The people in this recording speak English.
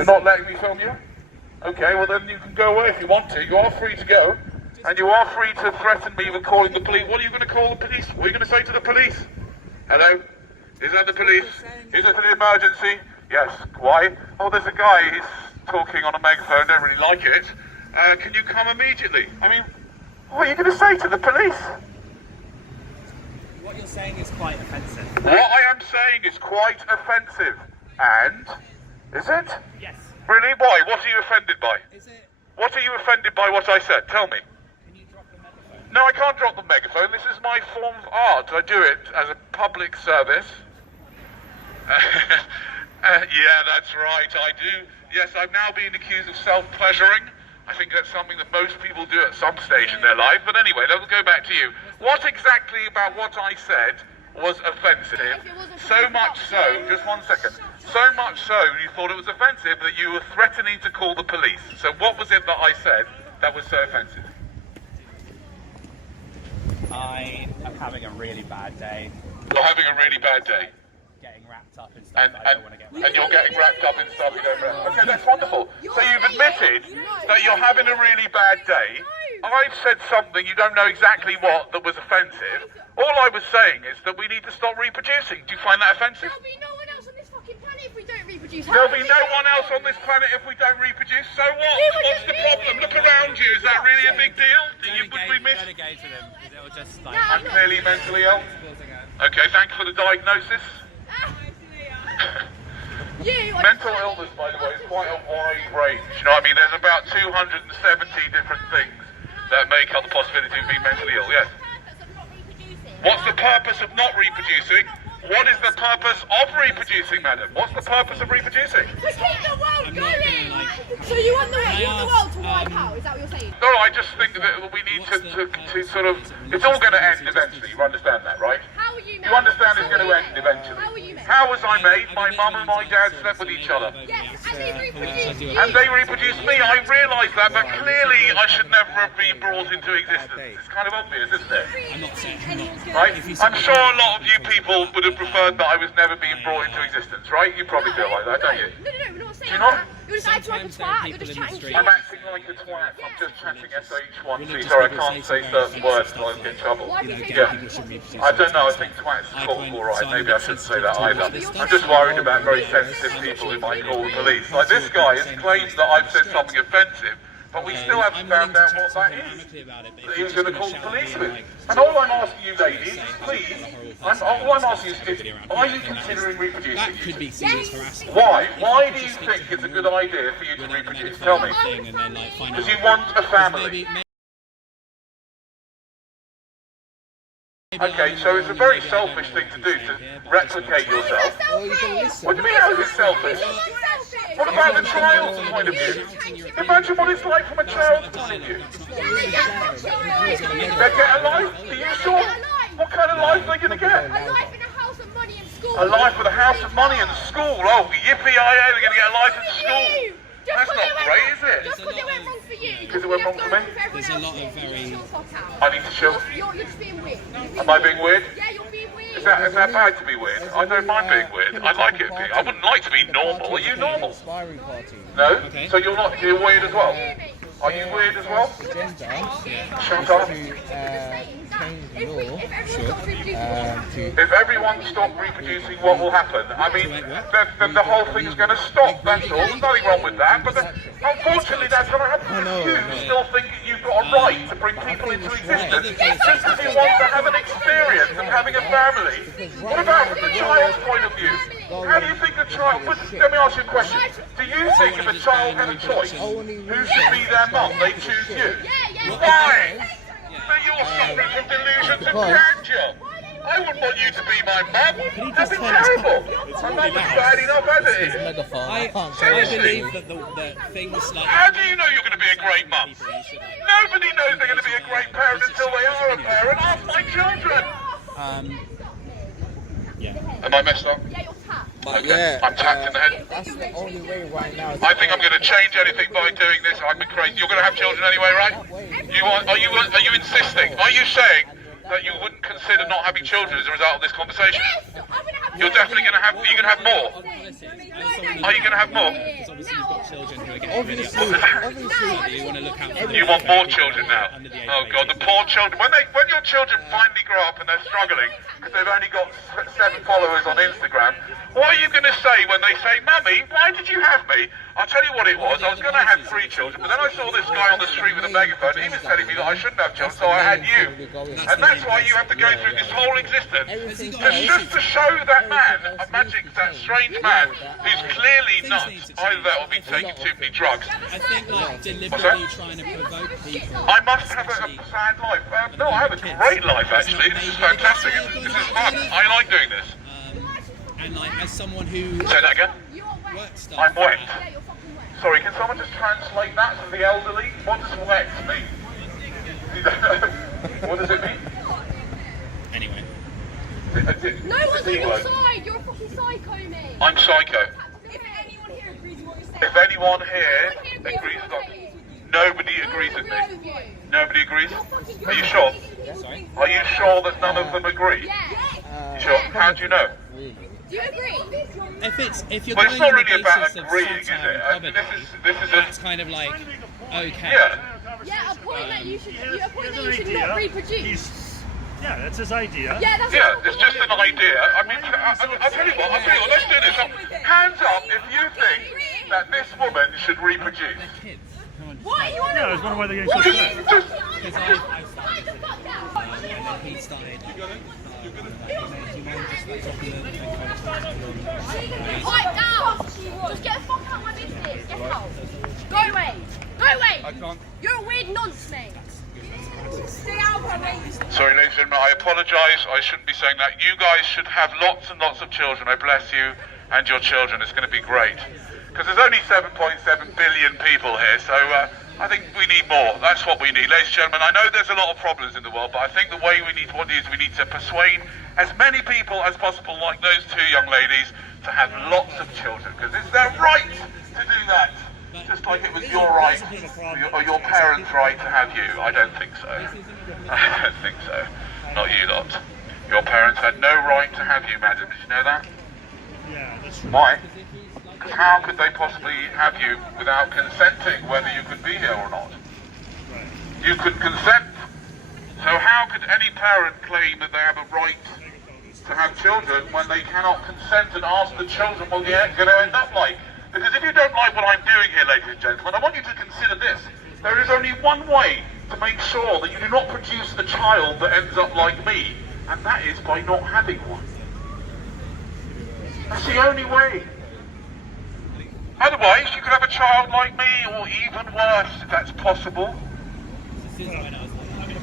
You're not letting me film you? Okay, well then you can go away if you want to. You are free to go. And you are free to threaten me with calling the police. What are you going to call the police? What are you going to say to the police? Hello? Is that the police? Is it an emergency? Yes. Why? Oh, there's a guy. He's talking on a megaphone. Don't really like it. Can you come immediately? I mean, what are you going to say to the police? What you're saying is quite offensive. What I am saying is quite offensive. And? Is it? Yes. Really? Why? What are you offended by? Is it? What are you offended by what I said? Tell me. Can you drop the megaphone? No, I can't drop the megaphone. This is my form of art. I do it as a public service. Yeah, that's right. I do. Yes, I'm now being accused of self-pleasuring. I think that's something that most people do at some stage in their life. But anyway, let's go back to you. What exactly about what I said was offensive? So much so, just 1 second. So much so you thought it was offensive that you were threatening to call the police. So what was it that I said that was so offensive? I am having a really bad day. You're having a really bad day. Getting wrapped up in stuff that I don't want to get wrapped up in. And you're getting wrapped up in stuff you don't want. Okay, that's wonderful. So you've admitted that you're having a really bad day. I've said something, you don't know exactly what, that was offensive. All I was saying is that we need to stop reproducing. Do you find that offensive? There'll be no one else on this fucking planet if we don't reproduce. There'll be no one else on this planet if we don't reproduce. So what? What's the problem? Look around you. Is that really a big deal? Would we miss? Don't engage with him, because it'll just like... I'm clearly mentally ill. Okay, thanks for the diagnosis. Mental illness, by the way, is quite a wide range. You know what I mean? There's about 270 different things that make up the possibility of being mentally ill, yes. What's the purpose of not reproducing? What is the purpose of reproducing, madam? What's the purpose of reproducing? To keep the world going! So you want the world to wipe out, is that what you're saying? No, I just think that we need to sort of... It's all going to end eventually, you understand that, right? How are you made? You understand it's going to end eventually. How are you made? How was I made? My mum and my dad slept with each other. Yes, and they reproduced you. And they reproduced me, I realise that, but clearly I should never have been brought into existence. It's kind of obvious, isn't it? I'm not saying... Right? I'm sure a lot of you people would have preferred that I was never being brought into existence, right? You probably feel like that, don't you? No, we're not saying Do you not? that. You're just acting like a twat, you're just chatting shit. I'm acting like a twat, I'm just chatting SH1C, sorry, I can't say certain words so I get in trouble. Why do you say Yeah. that? I don't know, I think twat's cool, alright, maybe I shouldn't say that either. I'm just worried about very sensitive people who might call the police. Like this guy has claimed that I've said something offensive, but we still haven't found out what that is. That he was going to call the police with. And all I'm asking you ladies, please, all I'm asking is, are you considering reproducing? That could be seen as harassment. Why? Why do you think it's a good idea for you to reproduce? Tell me. Because you want a family. Okay, so it's a very selfish thing to do, to replicate yourself. What do you mean, how is it selfish? What about the child's point of view? Imagine what it's like from a child's point of view. They get a life? Are you sure? What kind of life are they going to get? A life in a house of money and school. A life with a house of money and school. Oh, yippee-yi-yay, they're going to get a life in school. That's not great, is it? Just because it went wrong for you. Because it went wrong for me? There's a lot of very... I need to chill. You're just being weird. Am I being weird? Yeah, you're being weird. Is that bad to be weird? I don't mind being weird. I like it being... I wouldn't like to be normal. Are you normal? No? So you're not... You're weird as well? Are you weird as well? Shut up. If everyone stopped reproducing, what will happen? I mean, then the whole thing is going to stop, that's all. There's nothing wrong with that, but unfortunately that's going to happen. You still think that you've got a right to bring people into existence just because you want to have an experience of having a family. What about from the child's point of view? How do you think the child... Let me ask you a question. Do you think if a child had a choice, who should be their mum, they choose you? Why? But you're suffering from delusions of grandeur. I wouldn't want you to be my mum. That'd be terrible. My mum was bad enough as it is. I believe that the things like... How do you know you're going to be a great mum? Nobody knows they're going to be a great parent until they are a parent. Ask my children. Yeah. Am I messed up? Yeah, you're tapped. Okay. Yeah, I'm tapped in the head. That's the only way right now. I think I'm going to change anything by doing this. I'm crazy. You're going to have children anyway, right? Are you insisting? Are you saying that you wouldn't consider not having children as a result of this conversation? Yes, I'm going to have You're definitely going to have. Are you going to have more? Are you going to have more? obviously you've got children who are getting really upset. Obviously, You want to look out for You want more children now? Oh God, the poor children. When your children finally grow up and they're struggling because they've only got 7 followers on Instagram, what are you going to say when they say, "Mummy, why did you have me?" I'll tell you what it was. I was going to have 3 children, but then I saw this guy on the street with a megaphone. And he was telling me that I shouldn't have children, so I had you. And that's why you have to go through this whole existence. Just to show that man, that strange man, who's clearly nuts. Either that or be taking too many drugs. I think like deliberately trying to provoke people. I must have a sad life. No, I have a great life actually. This is fantastic. This is fun. I like doing this. And like as someone who Say that again. works stuff. I'm wet. Sorry, can someone just translate that for the elderly? What does wet mean? What does it mean? Anyway. No one's on your side. You're a fucking psycho, mate. I'm psycho. If anyone here agrees with what you're saying. If anyone here agrees with me, nobody agrees with me. Nobody agrees? Are you sure? Sorry? Are you sure that none of them agree? Yeah. Sure. How do you know? Do you agree? If you're Well, going it's not on the really about basis of agreeing, is satire it? and comedy, This is that's kind of like okay. yeah. Yeah, a point that you should not reproduce. Yeah, that's his idea. Yeah, that's Yeah, it's just an idea. I mean, I'll tell you what, let's do this. Hands up if you think that this woman should reproduce. Kids. What are you on Yeah, I about? was wondering why they're getting What so are you upset. Because fucking Quiet the fuck down. and then he started. Do you mind just like dropping the Quiet down. Just get the fuck out of my business. Get out. Go away. Go away. I can't. You're a weird nonce, mate. Stay out of my way. Sorry, ladies and gentlemen, I apologise. I shouldn't be saying that. You guys should have lots and lots of children. I bless you and your children. It's going to be great. Because there's only 7.7 billion people here, so I think we need more. That's what we need. Ladies and gentlemen, I know there's a lot of problems in the world, but I think the way we need to persuade as many people as possible, like those 2 young ladies, to have lots of children. Because it's their right to do that. Just like it was your right, or your parents' right to have you. I don't think so. I don't think so. Not you lot. Your parents had no right to have you, madam. Did you know that? Yeah, that's true. Why? Because how could they possibly have you without consenting whether you could be here or not? You could consent. So how could any parent claim that they have a right to have children when they cannot consent and ask the children what they're going to end up like? Because if you don't like what I'm doing here, ladies and gentlemen, I want you to consider this. There is only one way to make sure that you do not produce the child that ends up like me, and that is by not having one. That's the only way. Otherwise, you could have a child like me, or even worse, if that's possible. This is when I was like,